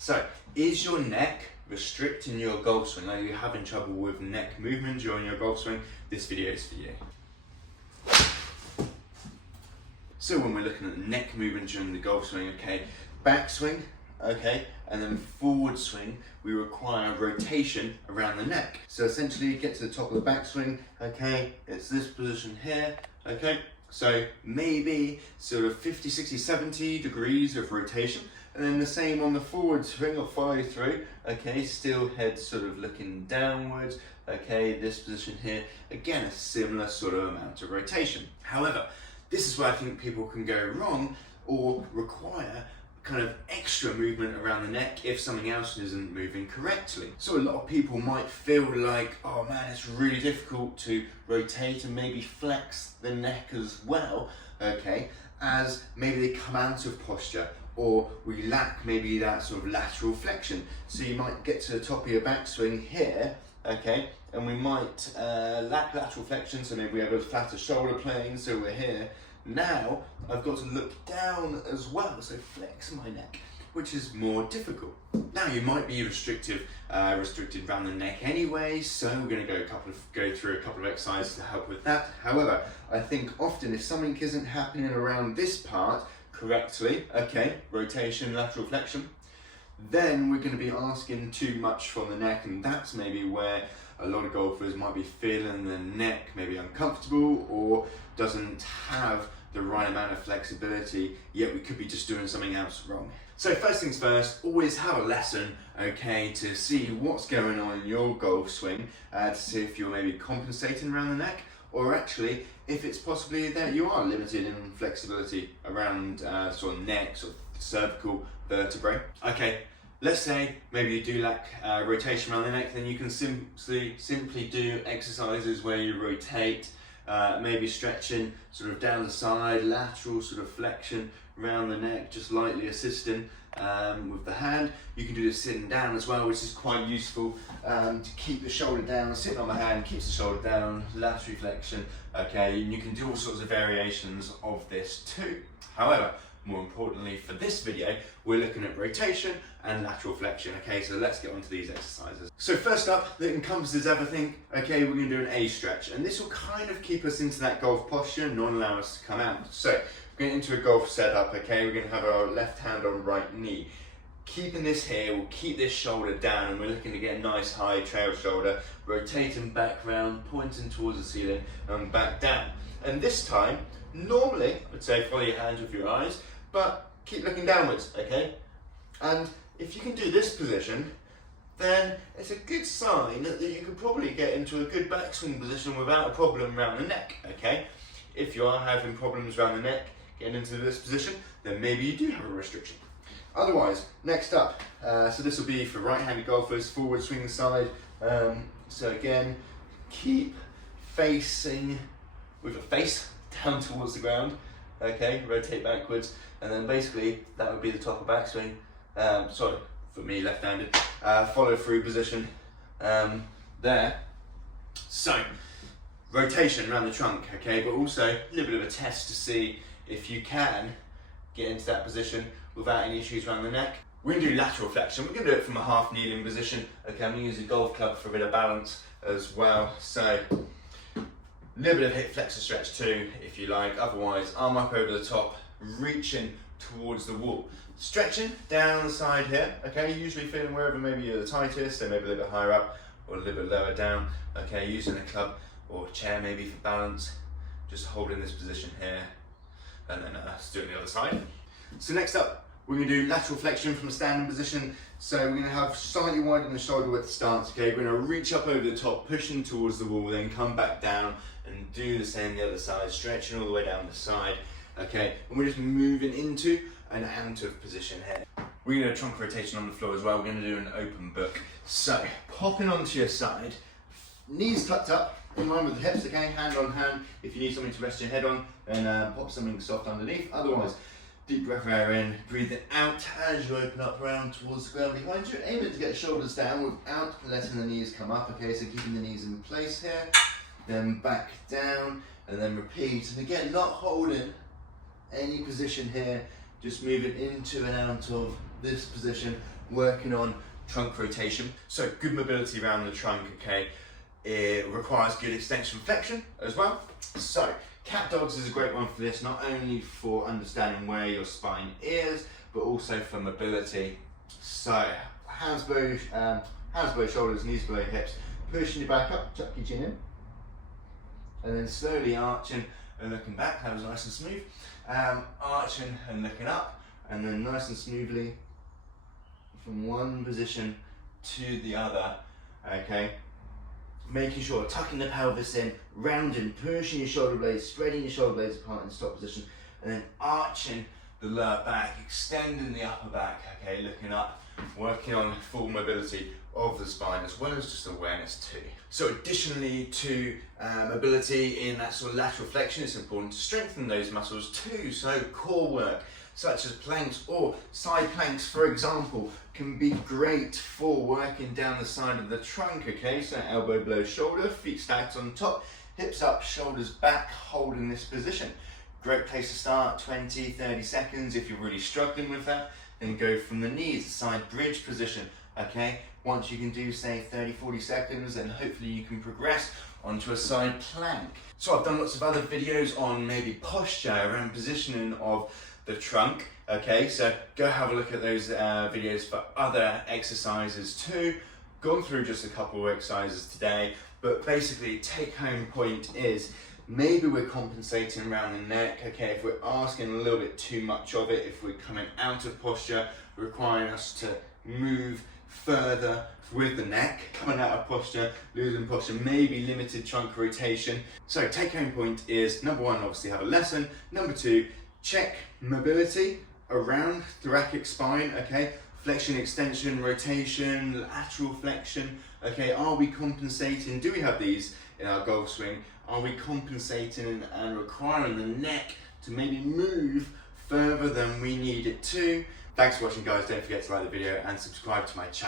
So, is your neck restricting your golf swing? Are you having trouble with neck movement during your golf swing? This video is for you. So when we're looking at neck movement during the golf swing, okay, back swing, okay, and then forward swing, we require rotation around the neck. So essentially get to the top of the back swing, okay, it's this position here, okay, so maybe sort of 50, 60, 70 degrees of rotation. And then the same on the forward swing or follow through, okay, still head sort of looking downwards, okay, this position here, again, a similar sort of amount of rotation. However, this is where I think people can go wrong or require kind of extra movement around the neck if something else isn't moving correctly. So a lot of people might feel like, oh man, it's really difficult to rotate and maybe flex the neck as well, okay, as maybe they come out of posture, or we lack maybe that sort of lateral flexion. So you might get to the top of your backswing here, okay, and we might lack lateral flexion, so maybe we have a flatter shoulder plane, so we're here. Now I've got to look down as well, so flex my neck, which is more difficult. Now you might be restricted around the neck anyway, so we're going to go through a couple of exercises to help with that. However, I think often if something isn't happening around this part correctly, okay, rotation, lateral flexion, then we're going to be asking too much from the neck, and that's maybe where a lot of golfers might be feeling the neck maybe uncomfortable or doesn't have the right amount of flexibility, yet we could be just doing something else wrong. So first things first, always have a lesson, okay, to see what's going on in your golf swing, to see if you're maybe compensating around the neck, or actually if it's possibly that you are limited in flexibility around sort of neck, sort of cervical vertebrae. Okay, let's say maybe you do lack rotation around the neck, then you can simply do exercises where you rotate, maybe stretching sort of down the side, lateral sort of flexion around the neck, just lightly assisting with the hand. You can do this sitting down as well, which is quite useful to keep the shoulder down. Sitting on the hand keeps the shoulder down, lateral flexion, okay, and you can do all sorts of variations of this too. However, more importantly for this video, we're looking at rotation and lateral flexion, okay, so let's get onto these exercises. So first up, that encompasses everything, okay, we're going to do an A stretch, and this will kind of keep us into that golf posture and not allow us to come out. So we're getting into a golf setup, okay, we're going to have our left hand on right knee. Keeping this here, we'll keep this shoulder down, and we're looking to get a nice high trail shoulder, rotating back round, pointing towards the ceiling and back down. And this time, normally, I would say follow your hands with your eyes, but keep looking downwards, okay? And if you can do this position, then it's a good sign that you can probably get into a good backswing position without a problem around the neck, okay? If you are having problems around the neck, getting into this position, then maybe you do have a restriction. Otherwise, next up, so this will be for right-handed golfers, forward swing side. So again, keep facing with a face down towards the ground, okay, rotate backwards, and then basically that would be the top of backswing, sorry, for me left-handed, follow through position there. So, rotation around the trunk, okay, but also a little bit of a test to see if you can get into that position without any issues around the neck. We're going to do lateral flexion. We're going to do it from a half kneeling position, okay, I'm going to use a golf club for a bit of balance as well. So, a little bit of hip flexor stretch too, if you like. Otherwise, arm up over the top, reaching towards the wall. Stretching down the side here, okay, usually feeling wherever maybe you're the tightest, so maybe a little bit higher up or a little bit lower down, okay, using a club or a chair maybe for balance, just holding this position here, and then let's do it on the other side. So next up, we're going to do lateral flexion from a standing position. So we're going to have slightly wider the shoulder width stance, okay, we're going to reach up over the top, pushing towards the wall, then come back down and do the same the other side, stretching all the way down the side, okay, and we're just moving into an out of position here. We're going to do a trunk rotation on the floor as well. We're going to do an open book. So, popping onto your side, knees tucked up, in line with the hips, okay, hand on hand. If you need something to rest your head on, then pop something soft underneath. Otherwise, deep breath of air in, breathe it out as you open up round towards the ground behind you. Aiming to get shoulders down without letting the knees come up, okay, so keeping the knees in place here. Then back down, and then repeat. And again, not holding any position here, just moving into and out of this position working on trunk rotation. So good mobility around the trunk, okay? It requires good extension flexion as well. So cat dogs is a great one for this, not only for understanding where your spine is, but also for mobility. So hands below shoulders, knees below hips, pushing your back up, tuck your chin in, and then slowly arching and looking back. That was nice and smooth. Arching and looking up, and then nice and smoothly from one position to the other, okay? Making sure, tucking the pelvis in, rounding, pushing your shoulder blades, spreading your shoulder blades apart in stop position, and then arching the lower back, extending the upper back, okay, looking up, working on full mobility of the spine as well as just awareness too. So additionally to mobility in that sort of lateral flexion, it's important to strengthen those muscles too. So core work such as planks or side planks, for example, can be great for working down the side of the trunk, okay? So elbow below shoulder, feet stacked on top, hips up, shoulders back, holding this position. Great place to start, 20, 30 seconds. If you're really struggling with that, then go from the knees, side bridge position, okay? Once you can do, say, 30, 40 seconds, then hopefully you can progress onto a side plank. So I've done lots of other videos on maybe posture and positioning of the trunk, okay? So go have a look at those videos for other exercises too. Gone through just a couple of exercises today, but basically take home point is maybe we're compensating around the neck, okay? If we're asking a little bit too much of it, if we're coming out of posture, requiring us to move further with the neck, coming out of posture, losing posture, maybe limited trunk rotation. So take home point is, number one, obviously have a lesson. Number two, check mobility around thoracic spine, okay? Flexion, extension, rotation, lateral flexion, okay? Are we compensating? Do we have these in our golf swing? Are we compensating and requiring the neck to maybe move further than we need it to? Thanks for watching, guys. Don't forget to like the video and subscribe to my channel.